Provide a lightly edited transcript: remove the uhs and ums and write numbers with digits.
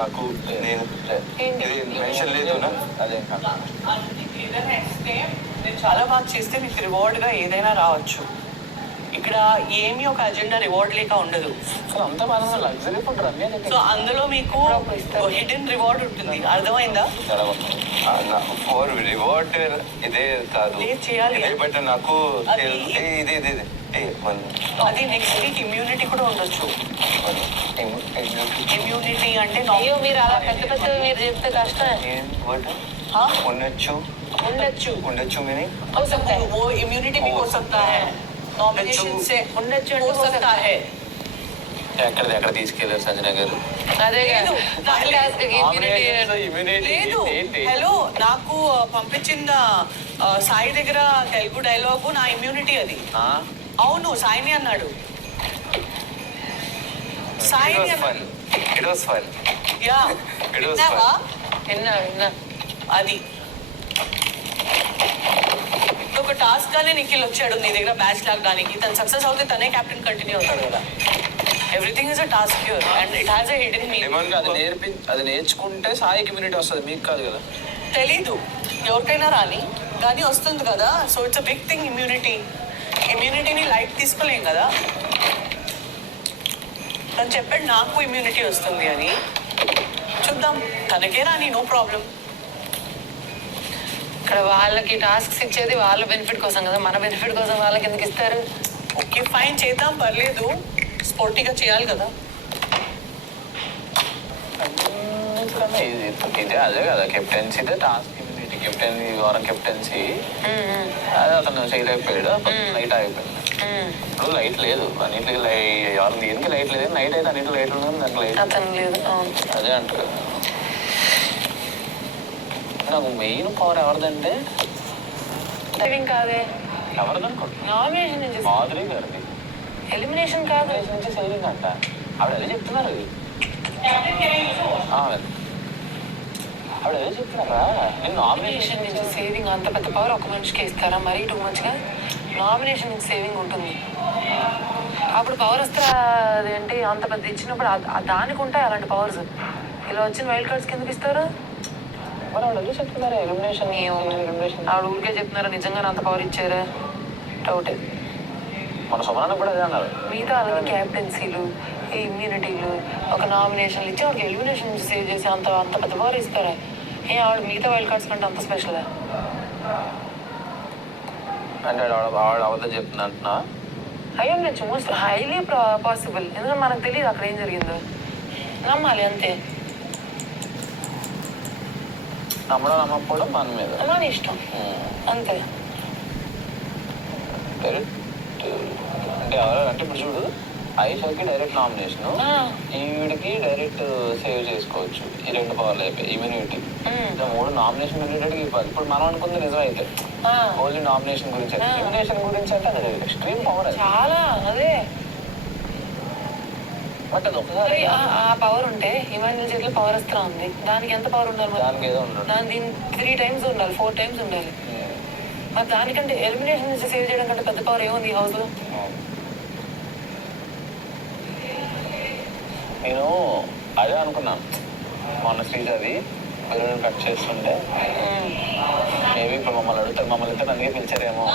నాకు నేను మెన్షన్ లేదు అదే ఏదైనా ఇస్తే నేను చాలా బాగా చేస్తే మీకు రివార్డ్గా ఏదైనా రావచ్చు. ఇక్కడ ఏమి ఒక అజెండా రివార్డ్ లేక ఉండదు. అంతా మనం లగ్జరీ ఫుడ్ రమ్య. సో అందులో మీకు హిడెన్ రివార్డ్ ఉంటుంది, అర్థమైందా? ఫోర్ రివార్డ్ ఇదే కాదు చేయాలి, బట్ నాకు ఇది అది నెక్స్ట్ వీక్ ఇమ్యూనిటీ కూడా ఉండొచ్చు. ఇమ్యూనిటీ అంటే మీరు అలా పెద్ద పెద్ద మీరు చెప్తే కష్టం. ఉండొచ్చు ఉండొచ్చు ఉండొచ్చు वो इम्यूनिटी भी हो सकता है, नॉमिनेशन से हो सकता है. ఎక్కడ తీసుకెళ్ళారు సంజన గారు? అదే లేదు ఇమ్యూనిటీ. హలో, నాకు పంపించిన సాయి దగ్గర తెలుగు డైలాగు నా ఇమ్యూనిటీ అది. అవును, సాయిని అన్నాడు. సాయిని అన్నాడు. It was fun. Yeah, It was విన్నావా? విన్నా అది ఒక టాస్క్ గానే నిఖిల్ వచ్చాడు నీ దగ్గర బ్యాచ్ లాగడానికి. తను సక్సెస్ అవుతే తనే కెప్టెన్ కంటిన్యూ అవుతాడు కదా. Everything is a task here and it has a hidden meaning. అది నేర్చుకుంటే సాయి కమ్యూనిటీ వస్తుంది, మీకు కాదు కదా. తెలీదు, ఎవరికైనా రాని కానీ వస్తుంది కదా. So it's a big thing immunity. ఇమ్యూనిటీని లైట్ తీసుకోలేం కదా. తను చెప్పాడు నాకు ఇమ్యూనిటీ వస్తుంది అని. చూద్దాం, తనకే రాని, నో ప్రాబ్లం. ఇక్కడ వాళ్ళకి టాస్క్స్ ఇచ్చేది వాళ్ళ బెనిఫిట్ కోసం కదా, మన బెనిఫిట్ కోసం వాళ్ళకి ఎందుకు ఇస్తారు? ఓకే ఫైన్, చేద్దాం, పర్లేదు. స్పోర్టీగా చేయాలి కదా. ఇదే అదే కదా కెప్టెన్సీ, టాస్క్ ఇమ్యూనిటీ. కెప్టెన్సీ వారం కెప్టెన్సీ అదే అతను చేయలేకపోయాడు, లైట్ అయిపోయింది. ఇప్పుడు లైట్ లేదు అన్నింటికి, దేనికి లైట్ లేదు. నైట్ అయితే అన్నింటి లైట్ ఉన్నది, దానికి లైట్ అతను లేదు. అదే అంటారు. నాకు మెయిన్ పవర్ ఎవరిదంటే సేవింగ్ కాదే. ఎవరిదనుకుంటున్నా? నామినేషన్ నుంచి మాధురి గారిది. ఎలిమినేషన్ కాదు, నుంచి సేవింగ్ అంట. ఆవిడ అదే చెప్తున్నారు. ఆవిడ అదే చెప్తున్నారా? నేను నామినేషన్ నుంచి సేవింగ్ అంత పెద్ద పవర్ ఒక మనిషికి ఇస్తారా? మరీ టూ మచ్గా. నామినేషన్ నుంచి సేవింగ్ ఉంటుంది. అప్పుడు పవర్ వస్తే అదేంటి అంత పెద్ద ఇచ్చినప్పుడు దానికి ఉంటాయి అలాంటి పవర్స్. ఇలా వచ్చిన వైల్డ్ కార్డ్స్కి ఎందుకు ఇస్తారు? మరి ఆవిడ అదే చెప్తున్నారా? ఎలిమినేషన్ ఆవిడ ఊరికే చెప్తున్నారా? నిజంగా అంత పవర్ ఇచ్చారా? డౌటే. మన సుమనాన్న కూడా అదే అన్నారు. మిగతా అలాగే క్యాప్టెన్సీలు, ఇమ్యూనిటీలు, ఒక నామినేషన్లు ఇచ్చి ఆవిడకి ఎలిమినేషన్ నుంచి సేవ్ చేసి అంత పెద్ద పవర్ ఇస్తారా? ఆవిడ మిగతా వైల్డ్ కార్డ్స్ కంటే అంత స్పెషలా? అంటే ఆవిడ అబద్ధం చెప్తుంది అంటున్నా? అయ్యో నేను మోస్ట్ హైలీ పాసిబుల్. ఎందుకంటే మనకు తెలియదు అక్కడ ఏం జరిగిందో. నమ్మాలి అంతే. నమ్మడం నమ్మకపోవడం మన మీద, మన ఇష్టం అంతే. డైరెక్ట్ అంటే ఎవరు అంటే ఇప్పుడు చూడు, ఐషాకి డైరెక్ట్ నామినేషన్, ఈవిడికి డైరెక్ట్ సేవ్ చేసుకోవచ్చు. ఈ రెండు పవర్లు అయిపోయి ఇమ్యూనిటీ. మూడు నామినేషన్ రిలేటెడ్గా ఇవ్వాలి. ఇప్పుడు మనం అనుకుంది నిజం అయితే ఓన్లీ నామినేషన్ గురించి. ఎలిమినేషన్ గురించి అంటే అది ఎక్స్ట్రీమ్ పవర్ చాలా. అదే బట్ అది ఒకసారి ఆ పవర్ ఉంటే ఇమాన్యుల్ చేతిలో పవర్ వస్తా ఉంది, దానికి ఎంత పవర్ ఉండాలి? దానికి ఏదో ఉండాలి, దానికి 3 times ఉండాలి, 4 times ఉండాలి. మరి దానికంటే ఎలిమినేషన్ నుంచి సేవ్ చేయడం కంటే పెద్ద పవర్ ఏముంది ఈ హౌస్లో? నేను అదే అనుకున్నాను మొన్న శ్రీజాది బెలూన్ కట్ చేస్తుంటే. మేబీ ఇప్పుడు మమ్మల్ని అడుగుతారు, మమ్మల్ని ఇద్దరు అందుకే పిలిచారేమో.